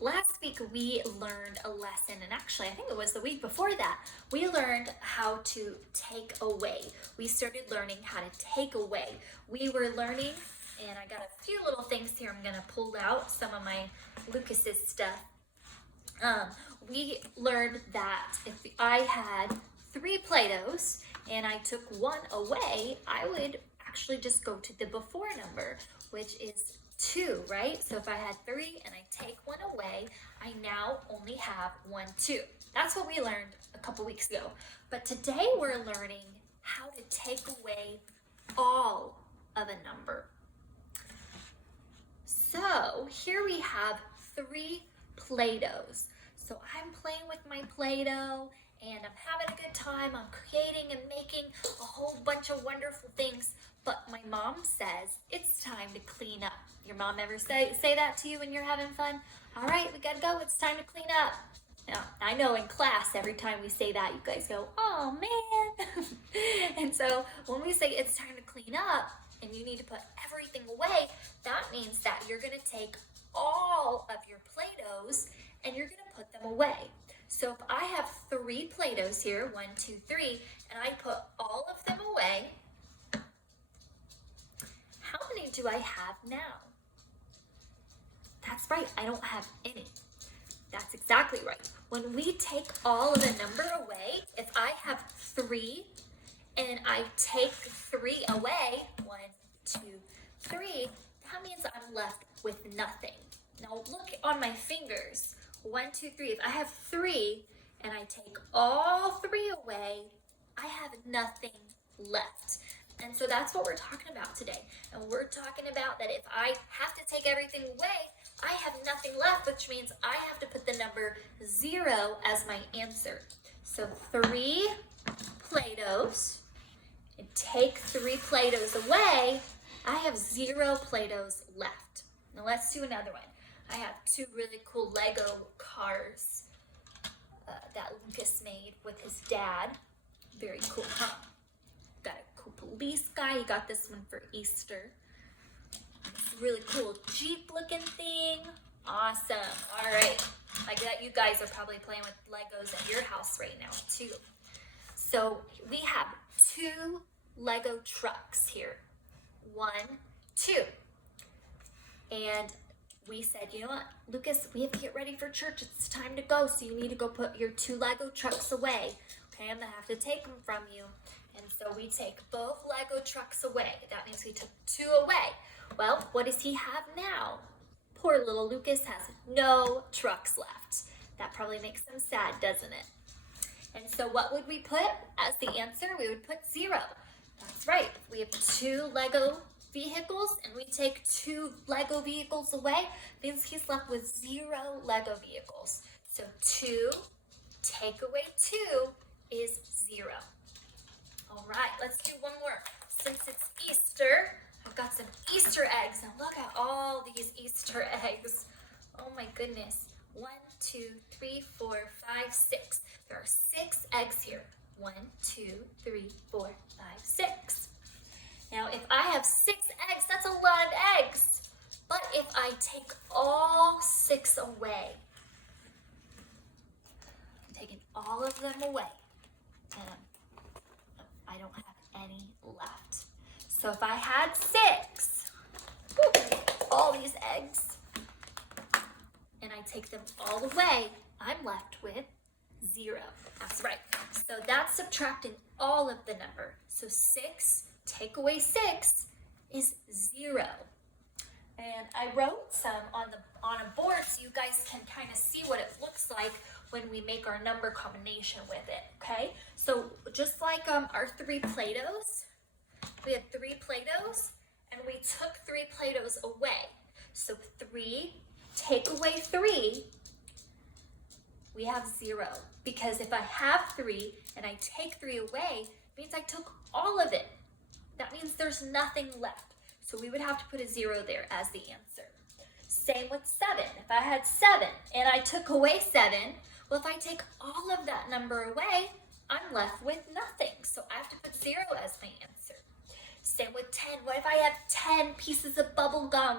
Last week we learned a lesson, and actually, I think it was the week before that, we learned how to take away. We started learning how to take away. We were learning, and I got a few little things here. I'm going to pull out some of my Lucas's stuff. Um, we learned that if I had three Play-Dohs and I took one away, I would actually just go to the before number, which is 2, right? So if I had 3 and I take one away, I now only have 1, 2. That's what we learned a couple weeks ago. But today we're learning how to take away all of a number. So here we have 3 Play-Dohs. So I'm playing with my Play-Doh and I'm having a good time. I'm creating and making a whole bunch of wonderful things. But my mom says it's time to clean up. Your mom ever say that to you when you're having fun? All right, we gotta go. It's time to clean up. Now, I know in class, every time we say that, you guys go, oh man. And so when we say it's time to clean up and you need to put everything away, that means that you're gonna take all of your Play-Dohs and you're gonna put them away. So if I have 3 Play-Dohs here, 1, 2, 3, and I put all of them away, how many do I have now? That's right, I don't have any. That's exactly right. When we take all of the number away, if I have 3 and I take 3 away, 1, 2, 3, that means I'm left with nothing. Now look on my fingers. 1, 2, 3. If I have 3 and I take all 3 away, I have nothing left. And so that's what we're talking about today. And we're talking about that if I have to take everything away, I have nothing left, which means I have to put the number 0 as my answer. So 3 Play-Dohs, and take 3 Play-Dohs away, I have 0 Play-Dohs left. Now let's do another one. I have 2 really cool Lego cars that Lucas made with his dad. Very cool, huh? Got a cool police guy. He got this one for Easter. It's a really cool Jeep looking thing. Awesome. All right. I bet you guys are probably playing with Legos at your house right now too. So we have 2 Lego trucks here. 1, 2. And we said, you know what, Lucas, we have to get ready for church. It's time to go. So you need to go put your 2 Lego trucks away. Okay, I'm going to have to take them from you. And so we take both Lego trucks away. That means we took 2 away. Well, what does he have now? Poor little Lucas has no trucks left. That probably makes him sad, doesn't it? And so what would we put as the answer? We would put 0. That's right. We have 2 Lego vehicles and we take 2 Lego vehicles away, means he's left with 0 Lego vehicles. So 2 take away 2 is 0. All right, let's do one more. Since it's Easter, I've got some Easter eggs, and look at all these Easter eggs. Oh my goodness. 1, 2, 3, 4, 5, 6. There are 6 eggs here. 1, 2, 3, 4, 5, 6. Now, if I have 6 eggs, that's a lot of eggs. But if I take all 6 away, I'm taking all of them away, and I don't have any left. So if I had 6, all these eggs, and I take them all away, I'm left with 0. That's right. So that's subtracting all of the number. So 6, take away 6 is 0. And I wrote some on a board so you guys can kind of see what it looks like when we make our number combination with it, okay? So just like our 3 Play-Dohs, we had 3 Play-Dohs, and we took 3 Play-Dohs away. So 3, take away 3, we have 0. Because if I have 3 and I take 3 away, it means I took all of it. That means there's nothing left. So we would have to put a 0 there as the answer. Same with 7. If I had 7 and I took away 7, well, if I take all of that number away, I'm left with nothing. So I have to put 0 as my answer. Same with 10. What if I have 10 pieces of bubble gum?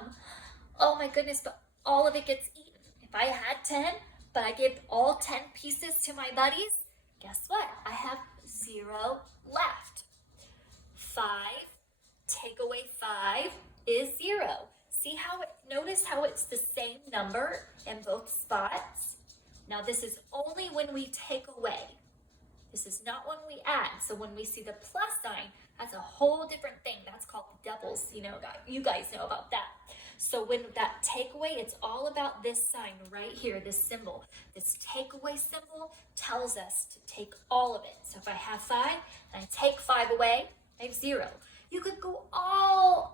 Oh my goodness, but all of it gets eaten. If If I had 10, but I give all 10 pieces to my buddies, guess what? I have 0 left. 5, take away 5 is 0. See how notice how it's the same number in both spots? Now this is only when we take away. This is not when we add. So when we see the plus sign, that's a whole different thing. That's called doubles. You guys know about that. So when that takeaway, it's all about this sign right here, this symbol. This takeaway symbol tells us to take all of it. So if I have 5 and I take 5 away, I have 0. You could go all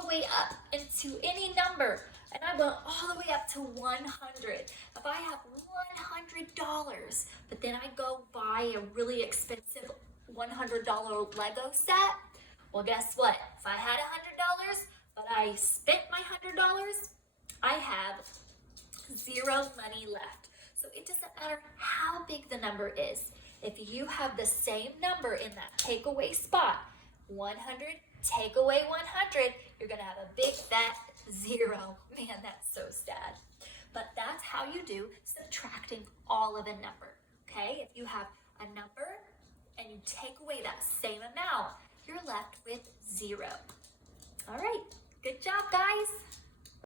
the way up into any number. And I went all the way up to 100. If I have $100, but then I go buy a really expensive $100 Lego set, well, guess what? If I had $100, but I spent my $100, I have 0 money left. So it doesn't matter how big the number is. If you have the same number in that takeaway spot, 100, take away 100, you're gonna have a big fat 0. Man, that's so sad. But that's how you do subtracting all of a number, okay? If you have a number and you take away that same amount, you're left with 0. All right, good job, guys.